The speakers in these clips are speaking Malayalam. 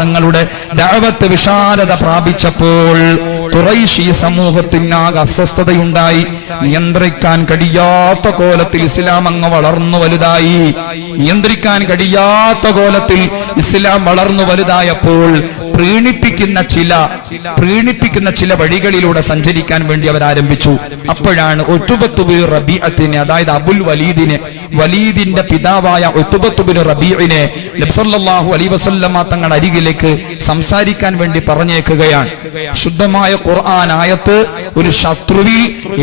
തങ്ങളുടെ ദഅവത്ത് വിശാലത പ്രാപിച്ചപ്പോൾ ഖുറൈശി സമൂഹത്തിനാകെ അസ്വസ്ഥതയുണ്ടായി. നിയന്ത്രിക്കാൻ കഴിയാത്ത കോലത്തിൽ ഇസ്ലാം അങ്ങ് വളർന്നു വലുതായി. നിയന്ത്രിക്കാൻ കഴിയാത്ത കോലത്തിൽ ഇസ്ലാം വളർന്നു വലുതായപ്പോൾ പ്രീണിപ്പിക്കുന്ന ചില പ്രീണിപ്പിക്കുന്ന ചില വഴികളിലൂടെ സഞ്ചരിക്കാൻ വേണ്ടി അവർ ആരംഭിച്ചു. അപ്പോഴാണ് ഒത്തുബത്തുബി റബീഅത്തിനെ അതായത് അബുൽ വലീദിനെ വലീദിന്റെ പിതാവായ ഒത്തുബത്തുബിന് റബീഇനെ നബ്സല്ലാഹു അലൈ വസല്ലമ തങ്ങളുടെ അരികിലേക്ക് സംസാരിക്കാൻ വേണ്ടി പറഞ്ഞേക്കുകയാണ്. ശുദ്ധമായ ഖുർആൻ ആയത്ത് ഒരു ശത്രുവിൽ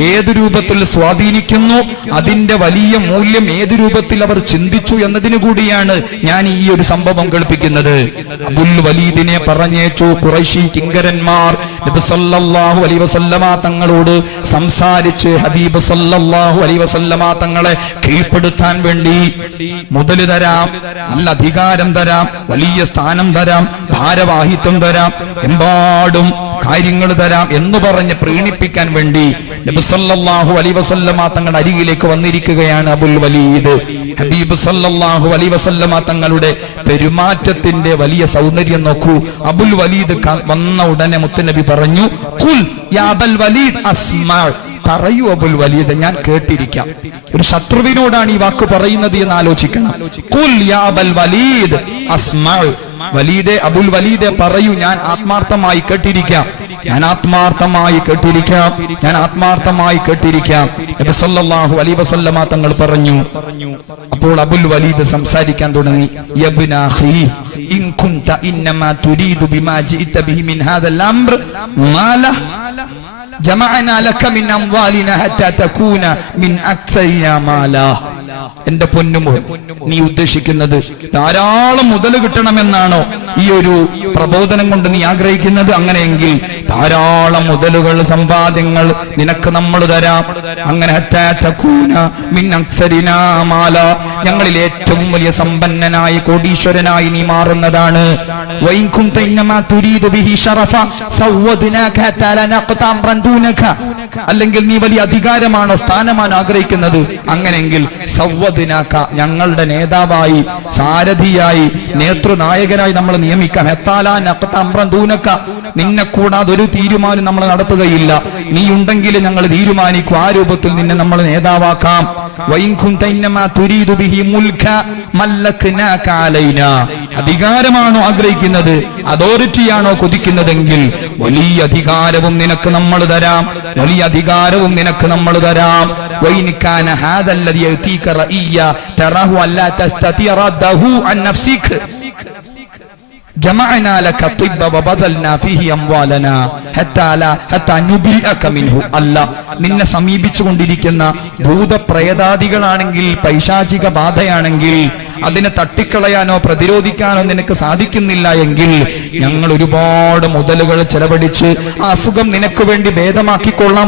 ഏത് രൂപത്തിൽ സ്വാധീനിക്കുന്നു അതിന്റെ വലിയ മൂല്യം ഏത് രൂപത്തിൽ അവർ ചിന്തിച്ചു എന്നതിനു കൂടിയാണ് ഞാൻ ഈ ഒരു സംഭവം കേൾപ്പിക്കുന്നത്. അബുൽ വലീദിനെ പറഞ്ഞേച്ചു. കുറൈശി കിങ്കരന്മാർ നബി സല്ലല്ലാഹു അലൈഹി വസല്ലമ തങ്ങളോട് സംസാരിച്ച് ഹബീബ് സല്ലല്ലാഹു അലൈഹി വസല്ലമ തങ്ങളെ കീഴ്പ്പെടുത്താൻ വേണ്ടി മുതൽ തരാം നല്ല അധികാരം തരാം വലിയ സ്ഥാനം തരാം ഭാരവാഹിത്വം തരാം എമ്പാടും കാര്യങ്ങൾ തരാം എന്ന് പറഞ്ഞ് പ്രീണിപ്പിക്കാൻ വേണ്ടി നബി സല്ലല്ലാഹു അലൈഹി വസല്ലമ തങ്ങളുടെ അരികിലേക്ക് വന്നിരിക്കുകയാണ് അബുൽ വലീദ്. ഹബീബ് സല്ലല്ലാഹു അലൈഹി വസല്ലമ തങ്ങളുടെ പെരുമാറ്റത്തിന്റെ വലിയ സൗന്ദര്യം നോക്കൂ. അബുൽ വലീദ് വന്ന ഉടനെ മുത്തനബി പറഞ്ഞു "ഖുൽ യാ അബൽ വലീദ് പറയൂ അബുൽ വലീദ് ഞാൻ കേട്ടിരിക്കാം. ഒരു ശത്രുവിനോടാണ് ഈ വാക്ക് പറയുന്നത് എന്ന് ആലോചിക്കണം. "ഖുൽ യാ അബൽ വലീദ് അബുൽ വലീദെ പറയൂ ഞാൻ ആത്മാർത്ഥമായി കേട്ടിരിക്കാം. ഞാൻ ആത്മാർത്ഥമായി കേട്ടിരിക്കാം. ഞാൻ ആത്മാർത്ഥമായി കേട്ടിരിക്കാം. നബി സല്ലല്ലാഹു അലൈഹി വസല്ലമ തങ്ങൾ പറഞ്ഞു അപ്പോൾ അബുൽ വലീദ് സംസാരിക്കാൻ തുടങ്ങി. യബ്ന അഖി ഇൻ ഇന്നമാ തുരീദു ബിമാ ബിഹി മിൻ ഹാദൽ അംർ മാല جمعنا لك من أموالنا حتى تكون من أكثرنا مالا. എന്റെ പൊന്നുമോ നീ ഉദ്ദേശിക്കുന്നത് ധാരാളം മുതൽ കിട്ടണമെന്നാണോ? ഈ ഒരു പ്രബോധനം കൊണ്ട് നീ ആഗ്രഹിക്കുന്നത് അങ്ങനെയെങ്കിൽ ധാരാളം മുതലുകൾ സമ്പാദ്യങ്ങൾ നിനക്ക് നമ്മൾ തരാം. അങ്ങനെ മാല. ഞങ്ങളിൽ ഏറ്റവും വലിയ സമ്പന്നനായി കോടീശ്വരനായി നീ മാറുന്നതാണ്. വൈൻ അല്ലെങ്കിൽ നീ വലിയ അധികാരമാണോ സ്ഥാനമാണ് ആഗ്രഹിക്കുന്നത്? അങ്ങനെങ്കിൽ സവ്വദിനാക്ക ഞങ്ങളുടെ നേതാവായി സാരഥിയായി നേതൃനായകനായി നമ്മൾ നിയമിക്കാം. എത്താലാ നഖ്ത അംറൻ ദൂനക നിന്നെ കൂടാതെ ഒരു തീരുമാനം നമ്മൾ നടത്തുകയില്ല. നീ ഉണ്ടെങ്കിൽ ഞങ്ങൾ തീരുമാനിക്കും. ആ രൂപത്തിൽ നിന്നെ നമ്മൾ നേതാവാക്കാം. അധികാരമാണോ ആഗ്രഹിക്കുന്നത്? അതോറിറ്റിയാണോ കൊതിക്കുന്നതെങ്കിൽ വലിയ അധികാരവും നിനക്ക് നമ്മൾ തരാം. വലിയ അധികാരവും നിനക്ക് നമ്മൾ തരാം. അല്ലാത്ത جمعنا لك الطب وبذلنا فيه أموالنا. നിന്നെ സമീപിച്ചു കൊണ്ടിരിക്കുന്ന ഭൂതപ്രേതാദികളാണെങ്കിൽ പൈശാചിക ബാധയാണെങ്കിൽ അതിനെ തട്ടിക്കളയാനോ പ്രതിരോധിക്കാനോ നിനക്ക് സാധിക്കുന്നില്ല എങ്കിൽ ഞങ്ങൾ ഒരുപാട് മുതലുകൾ ചെലവഴിച്ച് ആ അസുഖം നിനക്ക് വേണ്ടി ഭേദമാക്കിക്കൊള്ളാം.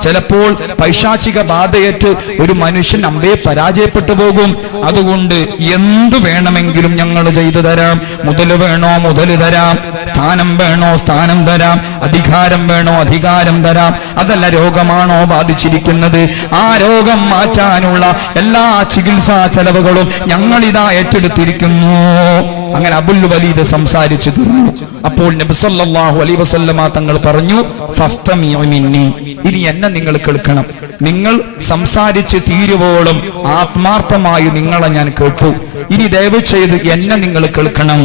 ചിലപ്പോൾ പൈശാചിക ബാധയേറ്റ് ഒരു മനുഷ്യൻ അമ്പയെ പരാജയപ്പെട്ടു പോകും. അതുകൊണ്ട് എന്തു വേണമെങ്കിലും ഞങ്ങൾ ചെയ്തു തരാം. മുതൽ വേണോ തരാം. സ്ഥാനം വേണോ സ്ഥാനം തരാം. അധികാരം വേണോ അധികാരം തരാം. അതല്ല രോഗമാണോ ബാധിച്ചിരിക്കുന്നത്? ആ രോഗം മാറ്റാനുള്ള എല്ലാ ചികിത്സാ ചെലവുകളും ഞങ്ങൾ ഇതാ ഏറ്റെടുത്തിരിക്കുന്നു. അങ്ങനെ അബുൽ വലീദ് സംസാരിച്ചു തീർന്നു. അപ്പോൾ നബിസല്ലാഹു അലൈ വസല്ലമ തങ്ങൾ പറഞ്ഞു ഇനി എന്നെ നിങ്ങൾ കേൾക്കണം. നിങ്ങൾ സംസാരിച്ച് തീരുവോളം ആത്മാർത്ഥമായി നിങ്ങളെ ഞാൻ കേട്ടു. ഇനി ദയവ് ചെയ്ത് എന്നെ നിങ്ങൾ കേൾക്കണം.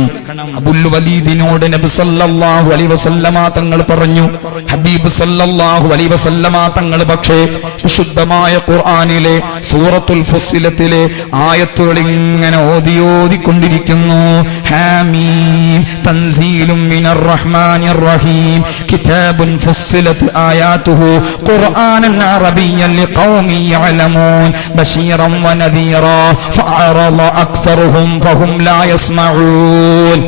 അബുൽ വലീദിനോട് നബി സല്ലല്ലാഹു അലൈഹി വസല്ലമ തങ്ങൾ പറഞ്ഞു. ഹബീബ് സല്ലല്ലാഹു അലൈഹി വസല്ലമ തങ്ങൾ പക്ഷേ വിശുദ്ധമായ ഖുർആനിലെ സൂറത്തുൽ ഫുസ്സിലത്തിലെ ആയത്തുകൾ ഇങ്ങനെ ഓതി ഓതിക്കൊണ്ടിരിക്കുന്നു. ഹാമീം തൻസീലും മിനർ റഹ്മാനിർ റഹീം. കിതാബുൻ ഫുസ്സിലത് ആയാതുഹു ഖുർആനൻ അറബിയ്യൻ ലിഖൗമി യഅലമൂൻ. ബശീറൻ വനദീറ ഫഅറള അക്സറുഹും ഫഹും ലാ യസ്മഊൻ.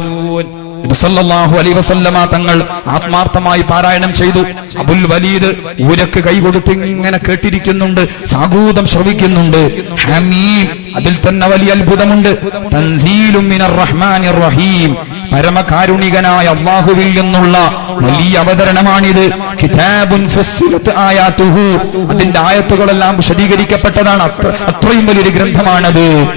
സല്ലല്ലാഹു അലൈഹി വസല്ലമ തങ്ങൾ ആത്മാർത്ഥമായി പാരായണം ചെയ്തു. അബുൽ വലീദ് ഊരക്ക് കൈകൊടുത്ത് ഇങ്ങനെ കേട്ടിരിക്കുന്നുണ്ട് സാഗൂതം ശ്രവിക്കുന്നുണ്ട്. ഹമീം അതിൽ തന്നെ വലിയ അത്ഭുതമുണ്ട്. തൻസീലും മിനർ റഹ്മാനിർ റഹീം. പരമകാരുണികനായ അള്ളാഹുവിൽ നിന്നുള്ള വലിയ അവതരണമാണിത്. കിതാബുൻ അതിന്റെ ആയത്തുകളെല്ലാം വിശദീകരിക്കപ്പെട്ടതാണ്. അത്ര അത്രയും വലിയൊരു ഗ്രന്ഥമാണത്.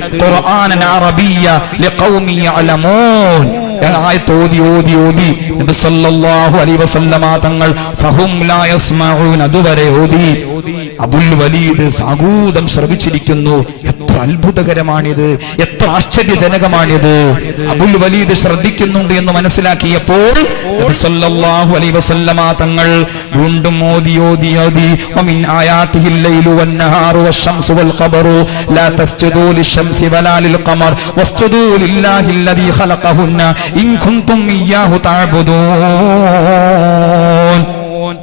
ആയത്ത് ഓതി ഓതി ഓതി. നബി സല്ലല്ലാഹു അലൈഹി വസല്ലമ തങ്ങൾ ഫഹും ലാ യസ്മഊൻ വലീദ് ശ്രവിച്ചിരിക്കുന്നു. എത്ര അത്ഭുതകരമാണിത്. എത്ര ആശ്ചര്യജനകമാണിത്. അബുൽ വലീദ് ഇരിക്കുന്നുണ്ട് എന്ന് മനസ്സിലാക്കിയപ്പോൾ തങ്ങൾ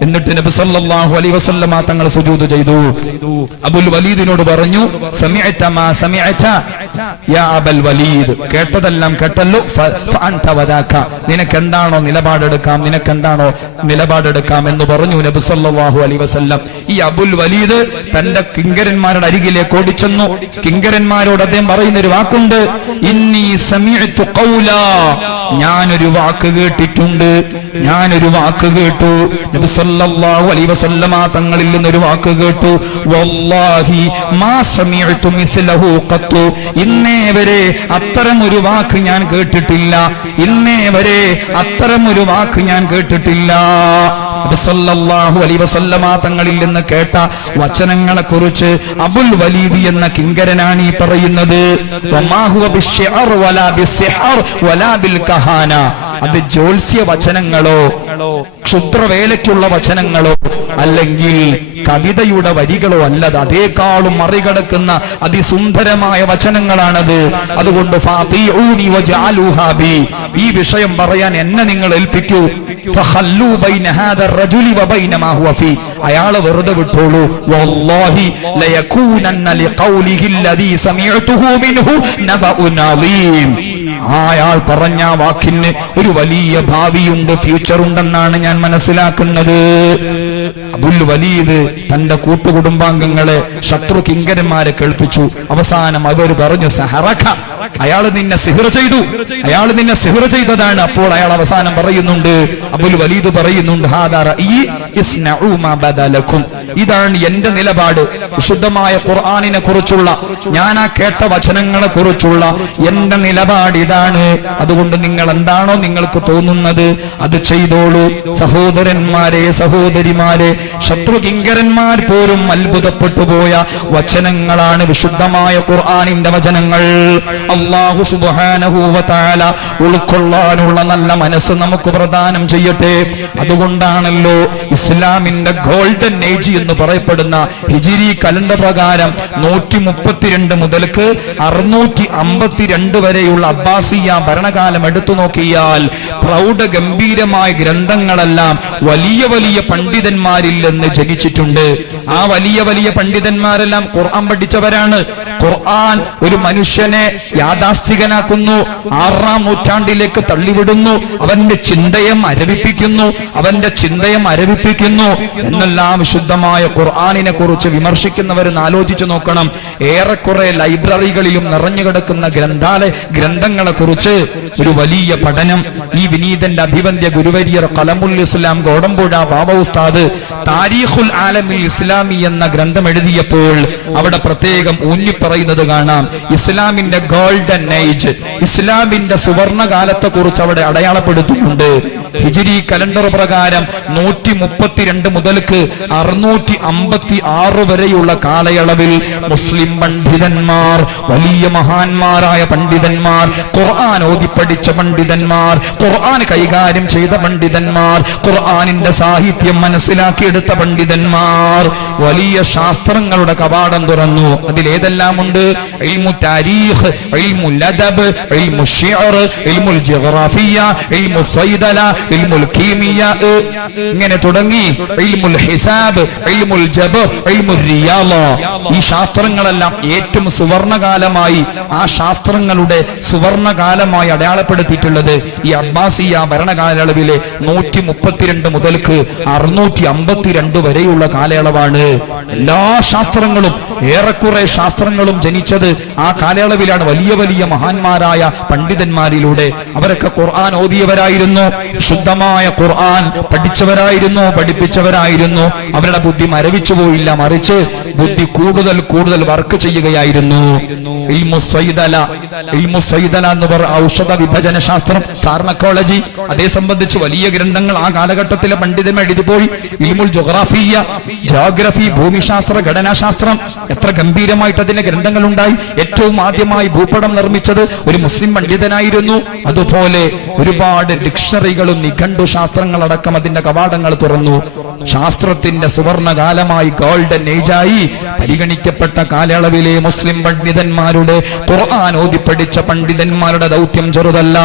എന്നിട്ട് നബി സല്ലല്ലാഹു അലൈഹി വസല്ലമ തങ്ങൾ സുജൂദ് ചെയ്തു. അബുൽ വലീദിനോട് പറഞ്ഞു സമിഅത മാ സമിഅത കേട്ടതെല്ലാം കേട്ടല്ലോ നിനക്കെന്താണോ നിലപാടെടുക്കാം നിനക്കെന്താണോ നിലപാടെടുക്കാം എന്ന് പറഞ്ഞു നബി സല്ലല്ലാഹു അലൈഹി വസല്ലം. ഈ അബുൽ വലീദ് തന്റെ കിങ്കരന്മാരുടെ അരികിലേക്ക് ഓടിച്ചെന്നു. കിങ്കരന്മാരോട് അദ്ദേഹം പറയുന്ന ഒരു വാക്കുണ്ട് ഇന്നി ഖൗലാ. ഞാനൊരു വാക്ക് കേട്ടിട്ടുണ്ട് ഞാനൊരു വാക്ക് കേട്ടു. നബി സല്ലല്ലാഹു അലൈഹി വസല്ലമ തങ്ങളിൽ നിന്നൊരു വാക്ക് കേട്ടു. വല്ലാഹി മാ മിസ്ലഹു ഇന്നേ വരെ അത്തരം ഒരു വാക്ക് ഞാൻ കേട്ടിട്ടില്ല. ഇന്നേ വരെ അത്തരം ഒരു വാക്ക് ഞാൻ കേട്ടിട്ടില്ല. ിൽ തങ്ങളിൽ നിന്ന് കേട്ട വചനങ്ങളെ കുറിച്ച് അബുൽ വലീദ് എന്ന കിങ്കരനാണ് ഈ പറയുന്നത്. അത് ജ്യോത്സ്യ വചനങ്ങളോ ക്ഷുദ്രവേലയ്ക്കുള്ള വചനങ്ങളോ അല്ലെങ്കിൽ കവിതയുടെ വരികളോ അല്ലത്. അതേക്കാളും മറികടക്കുന്ന അതിസുന്ദരമായ വചനങ്ങളാണത്. അതുകൊണ്ട് ഈ വിഷയം പറയാൻ എന്നെ നിങ്ങൾ ഏൽപ്പിക്കൂ. അയാളെ വെറുതെ വിട്ടോളൂ. അയാൾ പറഞ്ഞ വാക്കിന് ഒരു വലിയ ഭാവിയുണ്ട് ഫ്യൂച്ചർ ഉണ്ടെന്നാണ് ഞാൻ മനസ്സിലാക്കുന്നത്. അബുൽ വലീദ് തന്റെ കൂട്ടുകുടുംബാംഗങ്ങളെ ശത്രു കിങ്കരന്മാരെ കേൾപ്പിച്ചു. അവസാനം അവർ പറഞ്ഞു സഹറഖ അയാൾ നിന്നെ സിഹർ ചെയ്തു. അയാൾ നിന്നെ സിഹർ ചെയ്തതാണ്. അപ്പോൾ അയാൾ അവസാനം പറയുന്നുണ്ട് അബുൽ വലീദ് പറയുന്നുണ്ട് ഇതാണ് എന്റെ നിലപാട്. വിശുദ്ധമായ ഖുർആനിനെ കുറിച്ചുള്ള ഞാൻ ആ കേട്ട വചനങ്ങളെ കുറിച്ചുള്ള എന്റെ നിലപാട് ഇതാണ്. അതുകൊണ്ട് നിങ്ങൾ എന്താണോ നിങ്ങൾക്ക് തോന്നുന്നത് അത് ചെയ്തോളൂ. സഹോദരന്മാരെ സഹോദരിമാരെ ശത്രു കിങ്കരന്മാർ പോലും അത്ഭുതപ്പെട്ടു പോയ വചനങ്ങളാണ് വിശുദ്ധമായ ഖുർആാനിന്റെ വചനങ്ങൾ. അള്ളാഹു സുബാനഹൂവത്താല ഉൾക്കൊള്ളാനുള്ള നല്ല മനസ്സ് നമുക്ക് പ്രദാനം ചെയ്യട്ടെ. അതുകൊണ്ടാണല്ലോ ഇസ്ലാമിന്റെ ഗോൾഡൻ ഏജ് എന്ന് പറയപ്പെടുന്ന ഹിജിരി കലണ്ടർ പ്രകാരം നൂറ്റി മുപ്പത്തിരണ്ട് മുതൽക്ക് അറുന്നൂറ്റി അമ്പത്തിരണ്ട് വരെയുള്ള അബ്ബാസിയ ഭരണകാലം എടുത്തു നോക്കിയാൽ പ്രൗഢ ഗംഭീരമായ ഗ്രന്ഥങ്ങളെല്ലാം വലിയ വലിയ പണ്ഡിതന്മാരിൽ നിന്ന് ജനിച്ചിട്ടുണ്ട് ആ വലിയ വലിയ പണ്ഡിതന്മാരെല്ലാം ഖുർആൻ പഠിച്ചവരാണ്. ഖുർആൻ ഒരു മനുഷ്യനെ യാഥാസ്ഥികനാക്കുന്നു ആറാം നൂറ്റാണ്ടിലേക്ക് തള്ളിവിടുന്നു അവന്റെ ചിന്തയെ മരവിപ്പിക്കുന്നു അവന്റെ ചിന്തയെ മരവിപ്പിക്കുന്നു എന്നെല്ലാം വിശുദ്ധമായ ഖുർആാനിനെ കുറിച്ച് വിമർശിക്കുന്നവരെന്ന് ആലോചിച്ചു നോക്കണം. ഏറെക്കുറെ ലൈബ്രറികളിലും നിറഞ്ഞു കിടക്കുന്ന ഗ്രന്ഥാലയ ഗ്രന്ഥങ്ങളെ കുറിച്ച് ഒരു വലിയ പഠനം. ഈ വിനീതന്റെ അഭിവന്ധ്യ ഗുരുവരിയർ കലമുൽ ഇസ്ലാം ഗോഡമ്പുഴ ബാബ ഉസ്താദ് താരീഖുൽ ആലമിൽ ഇസ്ലാമി എന്ന ഗ്രന്ഥം എഴുതിയപ്പോൾ അവിടെ പ്രത്യേകം ഊന്നിപ്പറയുന്നത് കാണാം. ഇസ്ലാമിന്റെ ഗോൾഡൻ ഏജ് ഇസ്ലാമിന്റെ സുവർണകാലത്തെ കുറിച്ച് അവിടെ അടയാളപ്പെടുത്തുന്നുണ്ട്. ഹിജിരി കലണ്ടർ പ്രകാരം നൂറ്റി മുപ്പത്തിരണ്ട് മുതൽക്ക് അറുന്നൂറ്റി അമ്പത്തി ആറ് വരെയുള്ള കാലയളവിൽ മുസ്ലിം പണ്ഡിതന്മാർ വലിയ മഹാന്മാരായ പണ്ഡിതന്മാർ ഖുർആൻ ഓതി പഠിച്ച പണ്ഡിതന്മാർ ഖുർആൻ കൈകാര്യം ചെയ്ത പണ്ഡിതന്മാർ ഖുർആനിന്റെ സാഹിത്യം മനസ്സിലാക്കിയെടുത്ത പണ്ഡിതന്മാർ വലിയ ശാസ്ത്രങ്ങളുടെ കവാടം തുറന്നു. അതിലേതെല്ലാം ഉണ്ട് താരീഖ് ലദബ് ഇൽമു സൈദല ഇൽമുൽ കീമിയ ഇങ്ങനെ തുടങ്ങി. ഇൽമുൽ ഹിസാബ് ഇൽമുൽ ജബ് ഇൽമുൽ റിയാള ഈ ശാസ്ത്രങ്ങളെല്ലാം ഏറ്റവും സുവർണകാലമായി ആ ശാസ്ത്രങ്ങളുടെ സുവർണകാലമായി അടയാളപ്പെടുത്തിയിട്ടുള്ളത് ഈ അബ്ബാസിയ ഭരണകാലയളവിലെ നൂറ്റി മുപ്പത്തിരണ്ട് മുതൽക്ക് അറുന്നൂറ്റി അമ്പത്തിരണ്ട് വരെയുള്ള കാലയളവാണ്. എല്ലാ ശാസ്ത്രങ്ങളും ഏറെക്കുറെ ശാസ്ത്രങ്ങളും ജനിച്ചത് ആ കാലയളവിലാണ് വലിയ വലിയ മഹാന്മാരായ പണ്ഡിതന്മാരിലൂടെ. അവരൊക്കെ ഖുർആൻ ഓതിയവരായിരുന്നു. ശുദ്ധമായ ഖുർആൻ പഠിച്ചവരായിരുന്നു പഠിപ്പിച്ചവരായിരുന്നു. അവരുടെ ബുദ്ധി മരവിച്ചു പോയില്ല മറിച്ച് ബുദ്ധി കൂടുതൽ കൂടുതൽ വർക്ക് ചെയ്യുകയായിരുന്നു. എന്ന് പറ ഔഷധ വിഭജന ശാസ്ത്രം ഫാർമക്കോളജി അതേ സംബന്ധിച്ച് വലിയ ഗ്രന്ഥങ്ങൾ ആ കാലഘട്ടത്തിലെ പണ്ഡിതന്മാർ എഴുതിപ്പോയി ഇൽമുൽ ജോഗ്രാഫിയ ജോഗ്രഫി ഭൂമിശാസ്ത്ര ഘടനാശാസ്ത്രം എത്ര ഗംഭീരമായിട്ട് അതിന്റെ ഗ്രന്ഥങ്ങൾ ഉണ്ടായി ഏറ്റവും ആദ്യമായി ഭൂപടം നിർമ്മിച്ചത് ഒരു മുസ്ലിം പണ്ഡിതനായിരുന്നു. അതുപോലെ ഒരുപാട് ഡിക്ഷണറികളും നിഘണ്ടു ശാസ്ത്രങ്ങളടക്കം അതിന്റെ കവാടങ്ങൾ തുറന്നു. ശാസ്ത്രത്തിന്റെ സുവർണകാലമായി ഗോൾഡൻ ഏജായി പരിഗണിക്കപ്പെട്ട കാലയളവിലെ മുസ്ലിം പണ്ഡിതന്മാരുടെ ഖുർആൻ ഓതി പഠിച്ച പണ്ഡിതന്മാരുടെ ദൗത്യം ചെറുതല്ല.